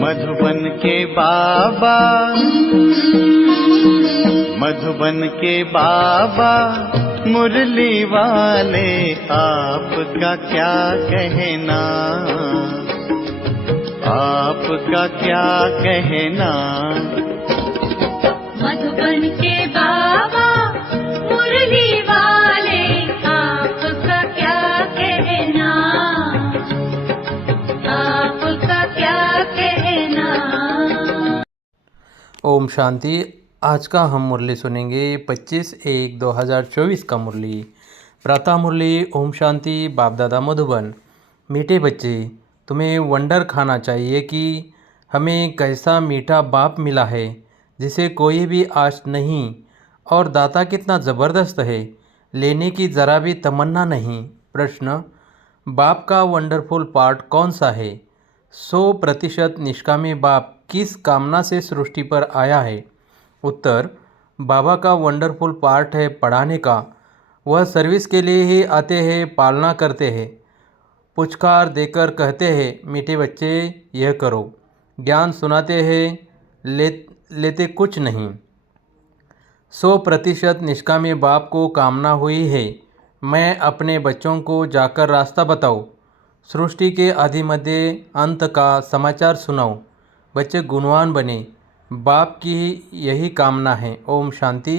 मधुबन के बाबा, मधुबन के बाबा मुरली वाले, आपका क्या कहना, आपका क्या कहना। मधुबन के बाबा मुरली वाले, आपका क्या कहना, आपका क्या कहना। ओम शांति। आज का हम मुरली सुनेंगे 25/1/2024 का मुरली। प्रातः मुरली ओम शांति बाप दादा मधुबन। मीठे बच्चे, तुम्हें वंडर खाना चाहिए कि हमें कैसा मीठा बाप मिला है जिसे कोई भी आश नहीं, और दाता कितना ज़बरदस्त है, लेने की ज़रा भी तमन्ना नहीं। प्रश्न, बाप का वंडरफुल पार्ट कौन सा है? 100% निष्कामी बाप किस कामना से सृष्टि पर आया है? उत्तर, बाबा का वंडरफुल पार्ट है पढ़ाने का। वह सर्विस के लिए ही आते हैं, पालना करते हैं, पुचकार देकर कहते हैं मीठे बच्चे यह करो, ज्ञान सुनाते हैं, लेते कुछ नहीं। 100% निष्कामी बाप को कामना हुई है मैं अपने बच्चों को जाकर रास्ता बताऊं, सृष्टि के आदि मध्य अंत का समाचार सुनाऊं, बच्चे गुणवान बने। बाप की यही कामना है। ओम शांति।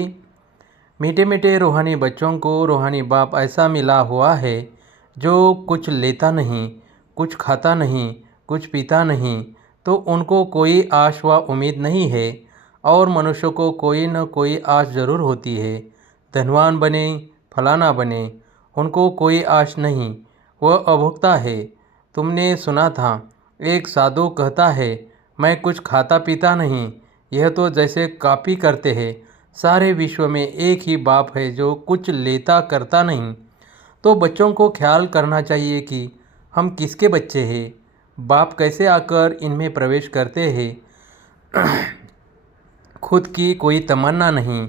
मीठे मीठे रूहानी बच्चों को रूहानी बाप ऐसा मिला हुआ है जो कुछ लेता नहीं, कुछ खाता नहीं, कुछ पीता नहीं, तो उनको कोई आश व उम्मीद नहीं है, और मनुष्य को कोई न कोई आश जरूर होती है। धनवान बने, फलाना बने, उनको कोई आश नहीं, वह अभोक्ता है। तुमने सुना था एक साधु कहता है मैं कुछ खाता पीता नहीं, यह तो जैसे कॉपी करते हैं। सारे विश्व में एक ही बाप है जो कुछ लेता करता नहीं। तो बच्चों को ख्याल करना चाहिए कि हम किसके बच्चे हैं, बाप कैसे आकर इनमें प्रवेश करते हैं। खुद की कोई तमन्ना नहीं,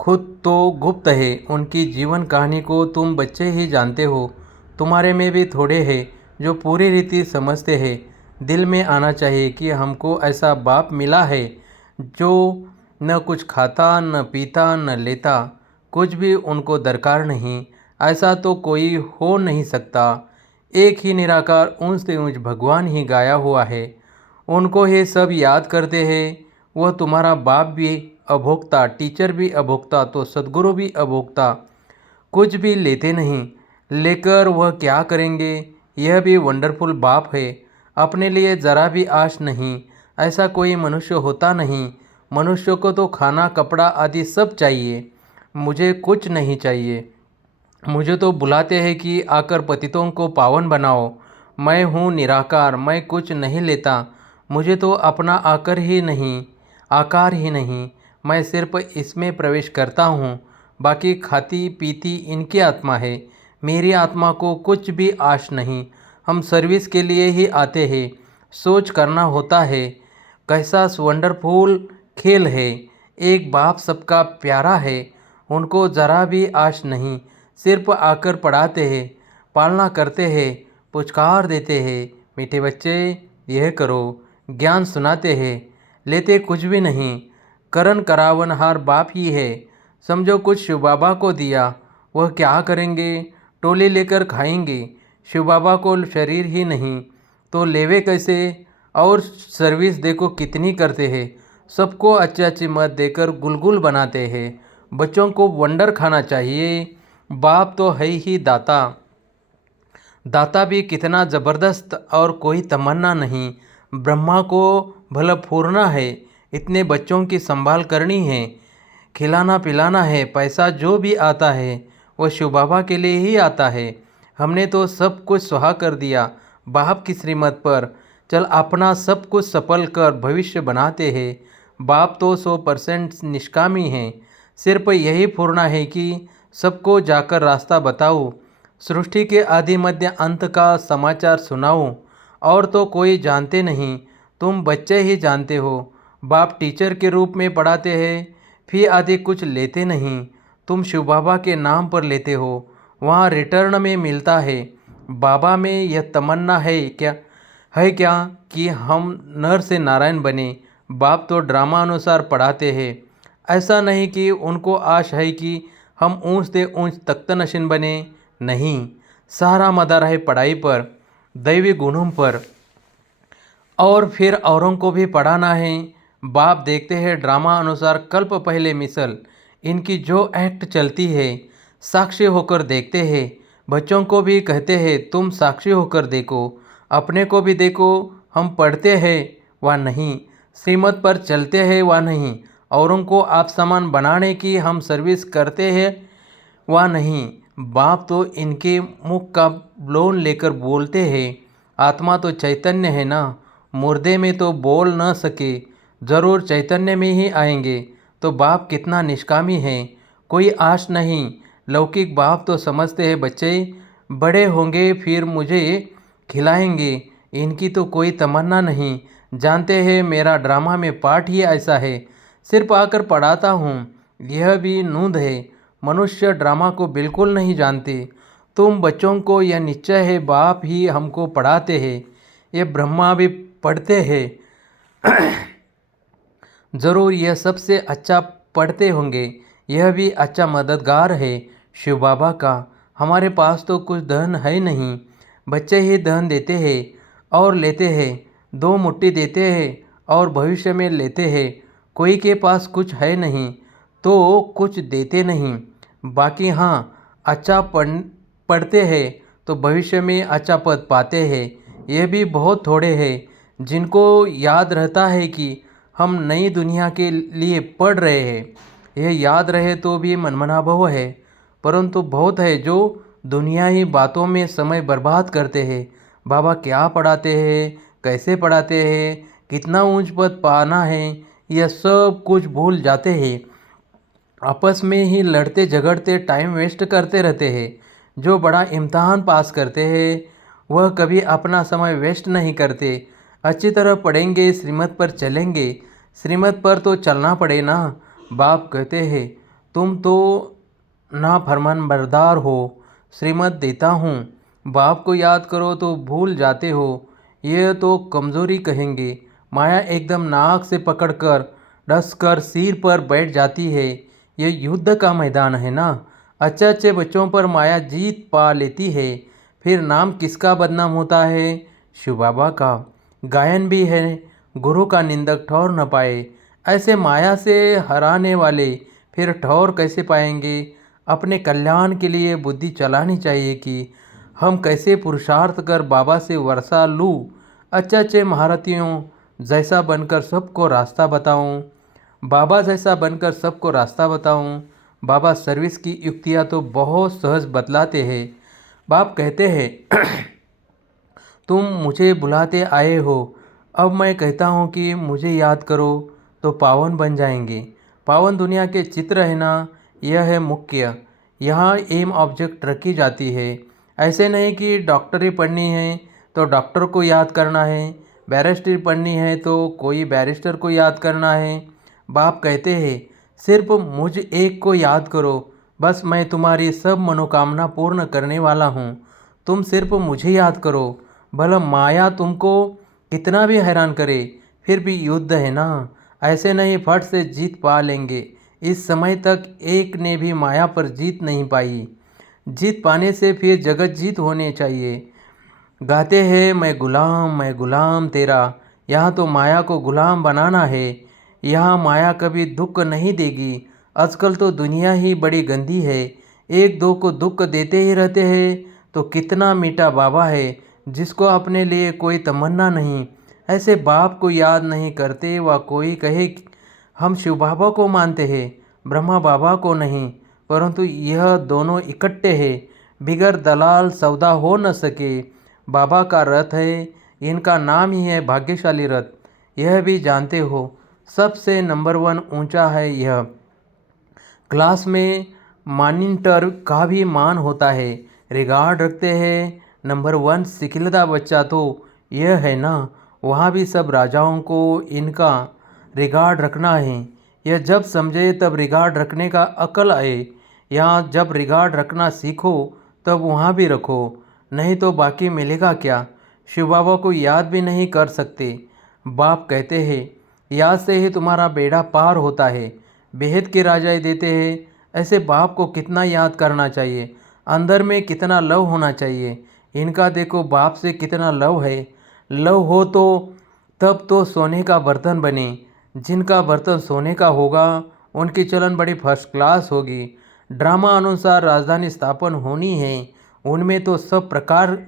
खुद तो गुप्त है, उनकी जीवन कहानी को तुम बच्चे ही जानते हो। तुम्हारे में भी थोड़े हैं जो पूरी रीति समझते हैं। दिल में आना चाहिए कि हमको ऐसा बाप मिला है जो न कुछ खाता, न पीता, न लेता, कुछ भी उनको दरकार नहीं। ऐसा तो कोई हो नहीं सकता। एक ही निराकार ऊंच से ऊंच भगवान ही गाया हुआ है, उनको ये सब याद करते हैं। वह तुम्हारा बाप भी अभोक्ता, टीचर भी अभोक्ता, तो सद्गुरु भी अभोक्ता। कुछ भी लेते नहीं, लेकर वह क्या करेंगे? यह भी वंडरफुल बाप है। अपने लिए ज़रा भी आश नहीं, ऐसा कोई मनुष्य होता नहीं। मनुष्य को तो खाना, कपड़ा आदि सब चाहिए, मुझे कुछ नहीं चाहिए। मुझे तो बुलाते हैं कि आकर पतितों को पावन बनाओ। मैं हूँ निराकार, मैं कुछ नहीं लेता। मुझे तो अपना आकर ही नहीं, आकार ही नहीं, मैं सिर्फ इसमें प्रवेश करता हूँ। बाकी खाती पीती इनकी आत्मा है, मेरी आत्मा को कुछ भी आश नहीं। हम सर्विस के लिए ही आते हैं। सोच करना होता है कैसा वंडरफुल खेल है। एक बाप सबका प्यारा है, उनको ज़रा भी आश नहीं, सिर्फ आकर पढ़ाते हैं, पालना करते हैं, पुचकार देते हैं मीठे बच्चे यह करो, ज्ञान सुनाते हैं, लेते कुछ भी नहीं। करण करावनहार बाप ही है। समझो कुछ शिव बाबा को दिया, वह क्या करेंगे? टोली लेकर खाएंगे। शिव बाबा को शरीर ही नहीं तो लेवे कैसे? और सर्विस देखो कितनी करते हैं, सबको अच्छी अच्छी मत देकर गुलगुल बनाते हैं। बच्चों को वंडर खाना चाहिए। बाप तो है ही दाता, दाता भी कितना ज़बरदस्त, और कोई तमन्ना नहीं। ब्रह्मा को भला फूरना है, इतने बच्चों की संभाल करनी है, खिलाना पिलाना है। पैसा जो भी आता है वह शिव बाबा के लिए ही आता है। हमने तो सब कुछ सुहा कर दिया बाप की श्रीमत पर। चल अपना सब कुछ सफल कर भविष्य बनाते हैं। बाप तो 100% निष्कामी हैं। सिर्फ यही फूरना है कि सबको जाकर रास्ता बताओ, सृष्टि के आदि मध्य अंत का समाचार सुनाओ। और तो कोई जानते नहीं, तुम बच्चे ही जानते हो। बाप टीचर के रूप में पढ़ाते हैं, फी आदि कुछ लेते नहीं। तुम शिव बाबा के नाम पर लेते हो, वहाँ रिटर्न में मिलता है। बाबा में यह तमन्ना है क्या है क्या कि हम नर से नारायण बने। बाप तो ड्रामा अनुसार पढ़ाते हैं। ऐसा नहीं कि उनको आश है कि हम ऊंच से ऊंच तख्तनशीन बने। नहीं, सारा मदार है पढ़ाई पर, दैवी गुणों पर, और फिर औरों को भी पढ़ाना है। बाप देखते हैं ड्रामा अनुसार कल्प पहले मिसल इनकी जो एक्ट चलती है, साक्षी होकर देखते हैं। बच्चों को भी कहते हैं तुम साक्षी होकर देखो, अपने को भी देखो, हम पढ़ते हैं व नहीं, श्रीमत पर चलते हैं व नहीं, औरों को आप समान बनाने की हम सर्विस करते हैं व नहीं। बाप तो इनके मुख का लोन लेकर बोलते हैं, आत्मा तो चैतन्य है ना, मुर्दे में तो बोल न सके, ज़रूर चैतन्य में ही आएंगे। तो बाप कितना निष्कामी है, कोई आश नहीं। लौकिक बाप तो समझते हैं बच्चे बड़े होंगे फिर मुझे खिलाएंगे, इनकी तो कोई तमन्ना नहीं। जानते हैं मेरा ड्रामा में पाठ ही ऐसा है, सिर्फ आकर पढ़ाता हूँ, यह भी नूंद है। मनुष्य ड्रामा को बिल्कुल नहीं जानते। तुम बच्चों को यह निश्चय है बाप ही हमको पढ़ाते हैं, ये ब्रह्मा भी पढ़ते हैं। ज़रूर यह सबसे अच्छा पढ़ते होंगे, यह भी अच्छा मददगार है शिव बाबा का। हमारे पास तो कुछ धन है नहीं, बच्चे ही धन देते हैं और लेते हैं, 2 मुट्ठी देते हैं और भविष्य में लेते हैं। कोई के पास कुछ है नहीं तो कुछ देते नहीं। बाकी हाँ, अच्छा पढ़ते हैं तो भविष्य में अच्छा पद पाते हैं। यह भी बहुत थोड़े हैं जिनको याद रहता है कि हम नई दुनिया के लिए पढ़ रहे हैं। यह याद रहे तो भी मनमनाभव है, परंतु बहुत है जो दुनियावी बातों में समय बर्बाद करते हैं। बाबा क्या पढ़ाते हैं, कैसे पढ़ाते हैं, कितना ऊंच पद पाना है, यह सब कुछ भूल जाते हैं। आपस में ही लड़ते झगड़ते टाइम वेस्ट करते रहते हैं। जो बड़ा इम्तहान पास करते हैं वह कभी अपना समय वेस्ट नहीं करते। अच्छी तरह पढ़ेंगे, श्रीमत पर चलेंगे। श्रीमत पर तो चलना पड़े ना। बाप कहते हैं तुम तो ना फरमान बरदार हो, श्रीमत देता हूँ, बाप को याद करो तो भूल जाते हो। यह तो कमज़ोरी कहेंगे। माया एकदम नाक से पकड़कर डसकर सिर पर बैठ जाती है। यह युद्ध का मैदान है ना। अच्छे अच्छे बच्चों पर माया जीत पा लेती है, फिर नाम किसका बदनाम होता है? शिव बाबा का। गायन भी है, गुरु का निंदक ठौर न पाए। ऐसे माया से हराने वाले फिर ठौर कैसे पाएंगे? अपने कल्याण के लिए बुद्धि चलानी चाहिए कि हम कैसे पुरुषार्थ कर बाबा से वर्षा लूँ। अच्छे अच्छे महारथियों जैसा बनकर सबको रास्ता बताऊं, बाबा जैसा बनकर सबको रास्ता बताऊं। बाबा सर्विस की युक्तियाँ तो बहुत सहज बतलाते हैं। बाप कहते हैं तुम मुझे बुलाते आए हो, अब मैं कहता हूँ कि मुझे याद करो तो पावन बन जाएंगे। पावन दुनिया के चित्र है ना, यह है मुख्य। यहाँ एम ऑब्जेक्ट रखी जाती है। ऐसे नहीं कि डॉक्टरी पढ़नी है तो डॉक्टर को याद करना है, बैरिस्टरी पढ़नी है तो कोई बैरिस्टर को याद करना है। बाप कहते हैं सिर्फ मुझ एक को याद करो, बस मैं तुम्हारी सब मनोकामना पूर्ण करने वाला हूँ। तुम सिर्फ मुझे याद करो, भला माया तुमको कितना भी हैरान करे, फिर भी युद्ध है ना। ऐसे नहीं फट से जीत पा लेंगे। इस समय तक एक ने भी माया पर जीत नहीं पाई। जीत पाने से फिर जगत जीत होने चाहिए। गाते हैं मैं गुलाम तेरा। यहाँ तो माया को गुलाम बनाना है। यहाँ माया कभी दुख नहीं देगी। आजकल तो दुनिया ही बड़ी गंदी है, एक दो को दुख देते ही रहते हैं। तो कितना मीठा बाबा है जिसको अपने लिए कोई तमन्ना नहीं। ऐसे बाप को याद नहीं करते व कोई कहे हम शिव बाबा को मानते हैं, ब्रह्मा बाबा को नहीं, परंतु यह दोनों इकट्ठे हैं। बिगर दलाल सौदा हो न सके। बाबा का रथ है, इनका नाम ही है भाग्यशाली रथ। यह भी जानते हो सबसे नंबर 1 ऊंचा है यह। क्लास में मॉनिटर का भी मान होता है, रिगार्ड रखते हैं। नंबर 1 सिकिलदा बच्चा तो यह है ना। वहाँ भी सब राजाओं को इनका रिगार्ड रखना है। यह जब समझे तब रिगार्ड रखने का अकल आए। यहाँ जब रिगार्ड रखना सीखो तब वहाँ भी रखो, नहीं तो बाकी मिलेगा क्या। शिव बाबा को याद भी नहीं कर सकते। बाप कहते हैं याद से ही तुम्हारा बेड़ा पार होता है, बेहद की राजाई देते हैं। ऐसे बाप को कितना याद करना चाहिए, अंदर में कितना लव होना चाहिए। इनका देखो बाप से कितना लव है। लव हो तो तब तो सोने का बर्तन बने। जिनका बर्तन सोने का होगा उनकी चलन बड़ी फर्स्ट क्लास होगी। ड्रामा अनुसार राजधानी स्थापन होनी है, उनमें तो सब प्रकार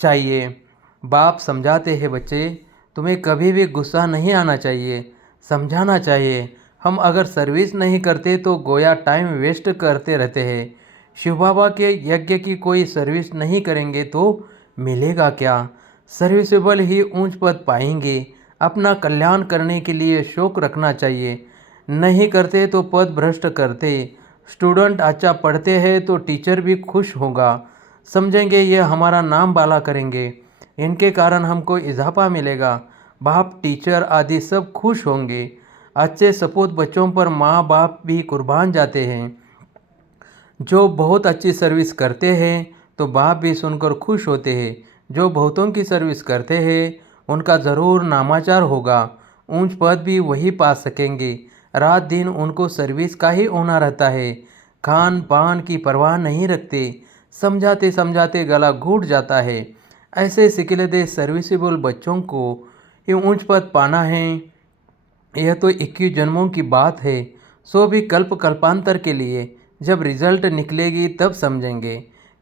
चाहिए। बाप समझाते हैं बच्चे, तुम्हें कभी भी गुस्सा नहीं आना चाहिए, समझाना चाहिए। हम अगर सर्विस नहीं करते तो गोया टाइम वेस्ट करते रहते हैं। शिव बाबा के यज्ञ की कोई सर्विस नहीं करेंगे तो मिलेगा क्या? सर्विसेबल ही ऊंच पद पाएंगे। अपना कल्याण करने के लिए शौक रखना चाहिए, नहीं करते तो पद भ्रष्ट करते। स्टूडेंट अच्छा पढ़ते हैं तो टीचर भी खुश होगा, समझेंगे ये हमारा नाम बाला करेंगे, इनके कारण हमको इजाफा मिलेगा। बाप टीचर आदि सब खुश होंगे। अच्छे सपूत बच्चों पर माँ बाप भी कुर्बान जाते हैं। जो बहुत अच्छी सर्विस करते हैं तो बाप भी सुनकर खुश होते हैं। जो बहुतों की सर्विस करते हैं उनका ज़रूर नामाचार होगा, ऊंच पद भी वही पा सकेंगे। रात दिन उनको सर्विस का ही होना रहता है, खान पान की परवाह नहीं रखते। समझाते समझाते गला घूट जाता है। ऐसे सिकिलदे सर्विसेबल बच्चों को ये ऊंच पद पाना है, यह तो 21 जन्मों की बात है, सो भी कल्प कल्पांतर के लिए। जब रिजल्ट निकलेगी तब समझेंगे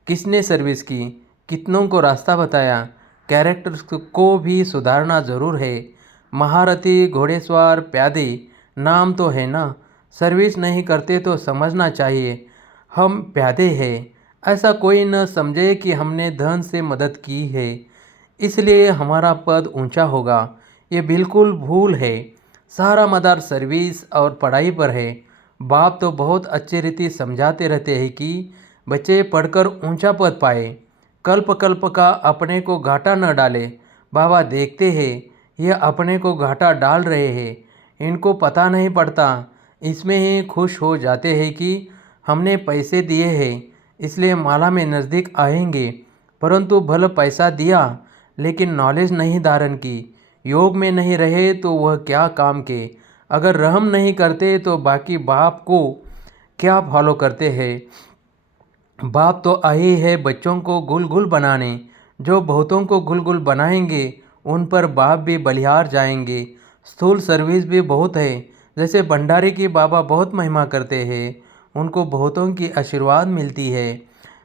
किसने सर्विस की, कितनों को रास्ता बताया। कैरेक्टर को भी सुधारना ज़रूर है। महारथी घोड़ेसवार प्यादे नाम तो है ना, सर्विस नहीं करते तो समझना चाहिए हम प्यादे हैं। ऐसा कोई न समझे कि हमने धन से मदद की है इसलिए हमारा पद ऊंचा होगा, ये बिल्कुल भूल है। सारा मदार सर्विस और पढ़ाई पर है। बाप तो बहुत अच्छी रीति समझाते रहते हैं कि बच्चे पढ़कर ऊंचा पद पाए, कल्प कल्प का अपने को घाटा न डाले। बाबा देखते हैं ये अपने को घाटा डाल रहे हैं, इनको पता नहीं पड़ता, इसमें ही खुश हो जाते हैं कि हमने पैसे दिए हैं इसलिए माला में नज़दीक आएंगे। परंतु भले पैसा दिया लेकिन नॉलेज नहीं धारण की, योग में नहीं रहे तो वह क्या काम के। अगर रहम नहीं करते तो बाकी बाप को क्या फॉलो करते हैं। बाप तो आई है बच्चों को गुल गुल बनाने, जो बहुतों को गुल गुल बनाएंगे उन पर बाप भी बलिहार जाएंगे। स्थूल सर्विस भी बहुत है, जैसे भंडारी की बाबा बहुत महिमा करते हैं, उनको बहुतों की आशीर्वाद मिलती है।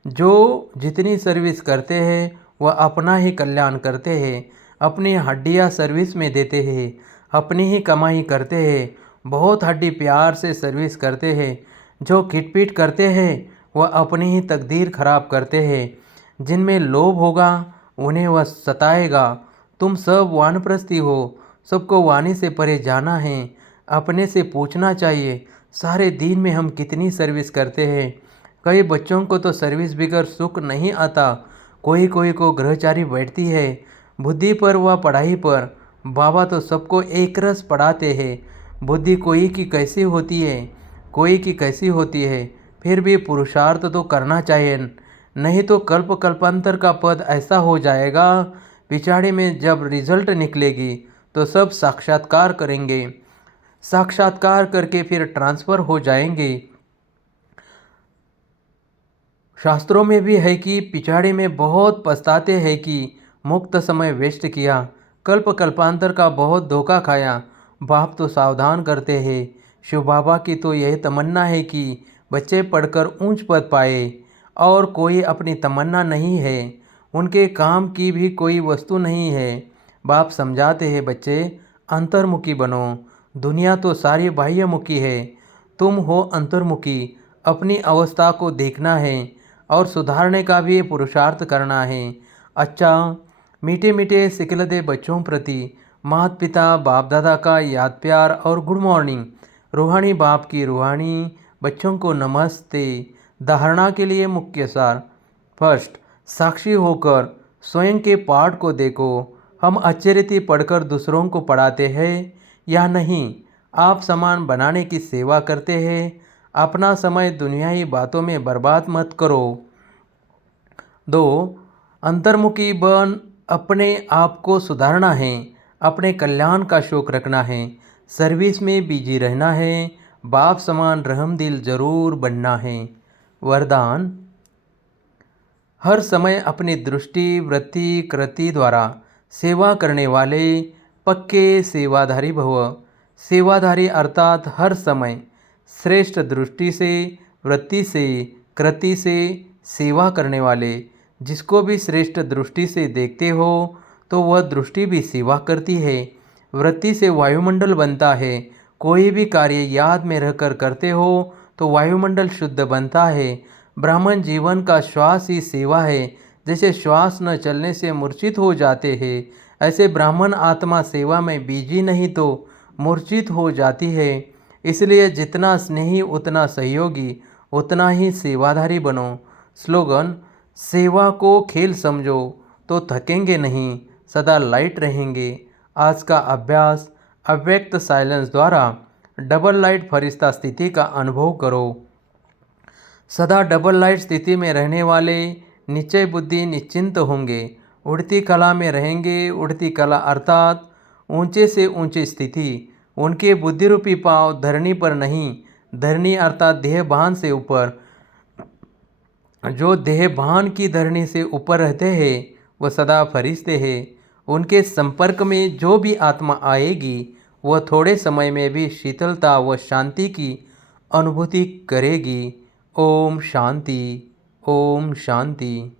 जो जितनी सर्विस करते हैं वह अपना ही कल्याण करते हैं, अपनी हड्डियाँ सर्विस में देते हैं, अपनी ही कमाई करते हैं। बहुत हड्डी प्यार से सर्विस करते हैं। जो खिटपीट करते हैं वह अपनी ही तकदीर खराब करते हैं। जिनमें लोभ होगा उन्हें वह सताएगा। तुम सब वानप्रस्थी हो, सबको वाणी से परे जाना है। अपने से पूछना चाहिए सारे दिन में हम कितनी सर्विस करते हैं। कई बच्चों को तो सर्विस बगैर सुख नहीं आता, कोई कोई को गृहचारी बैठती है, बुद्धि पर व पढ़ाई पर। बाबा तो सबको एक रस पढ़ाते हैं। बुद्धि कोई की कैसी होती है, कोई की कैसी होती है, फिर भी पुरुषार्थ तो करना चाहिए, नहीं तो कल्प कल्पांतर का पद ऐसा हो जाएगा पिछाड़ी में जब रिजल्ट निकलेगी तो सब साक्षात्कार करेंगे, साक्षात्कार करके फिर ट्रांसफ़र हो जाएंगे। शास्त्रों में भी है कि पिछाड़ी में बहुत पछताते हैं कि मुक्त समय वेस्ट किया, कल्प कल्पांतर का बहुत धोखा खाया। बाप तो सावधान करते हैं। शिव बाबा की तो यही तमन्ना है कि बच्चे पढ़कर ऊंच पद पाए, और कोई अपनी तमन्ना नहीं है, उनके काम की भी कोई वस्तु नहीं है। बाप समझाते हैं बच्चे अंतर्मुखी बनो, दुनिया तो सारी बाह्यमुखी है, तुम हो अंतर्मुखी। अपनी अवस्था को देखना है और सुधारने का भी पुरुषार्थ करना है। अच्छा मीठे मीठे सिकलदे बच्चों प्रति माता पिता बाप दादा का याद प्यार और गुड मॉर्निंग। रूहानी बाप की रूहानी बच्चों को नमस्ते। धारणा के लिए मुख्य सार। फर्स्ट, साक्षी होकर स्वयं के पाठ को देखो। हम अच्छी रीति पढ़कर दूसरों को पढ़ाते हैं या नहीं? आप सामान बनाने की सेवा करते हैं। अपना समय दुनियाई बातों में बर्बाद मत करो। 2, अंतर्मुखी बन अपने आप को सुधारना है, अपने कल्याण का शौक रखना है, सर्विस में बिजी रहना है, बाप समान रहमदिल जरूर बनना है। वरदान: हर समय अपनी दृष्टि वृत्ति कृति द्वारा सेवा करने वाले पक्के सेवाधारी भव। सेवाधारी अर्थात हर समय श्रेष्ठ दृष्टि से, वृत्ति से, कृति से सेवा करने वाले। जिसको भी श्रेष्ठ दृष्टि से देखते हो तो वह दृष्टि भी सेवा करती है। वृत्ति से वायुमंडल बनता है। कोई भी कार्य याद में रहकर करते हो तो वायुमंडल शुद्ध बनता है। ब्राह्मण जीवन का श्वास ही सेवा है। जैसे श्वास न चलने से मूर्छित हो जाते हैं, ऐसे ब्राह्मण आत्मा सेवा में बीजी नहीं तो मूर्छित हो जाती है। इसलिए जितना स्नेही उतना सहयोगी, उतना ही सेवाधारी बनो। स्लोगन: सेवा को खेल समझो तो थकेंगे नहीं, सदा लाइट रहेंगे। आज का अभ्यास अव्यक्त साइलेंस द्वारा डबल लाइट फरिश्ता स्थिति का अनुभव करो। सदा डबल लाइट स्थिति में रहने वाले निश्चय बुद्धि निश्चिंत होंगे, उड़ती कला में रहेंगे। उड़ती कला अर्थात ऊंचे से ऊंची स्थिति। उनके बुद्धि रूपी पांव धरनी पर नहीं, धरनी अर्थात देह भान से ऊपर। जो देह भान की धरनी से ऊपर रहते हैं वह सदा फरिश्ते हैं। उनके संपर्क में जो भी आत्मा आएगी वह थोड़े समय में भी शीतलता व शांति की अनुभूति करेगी। ओम शांति, ओम शांति।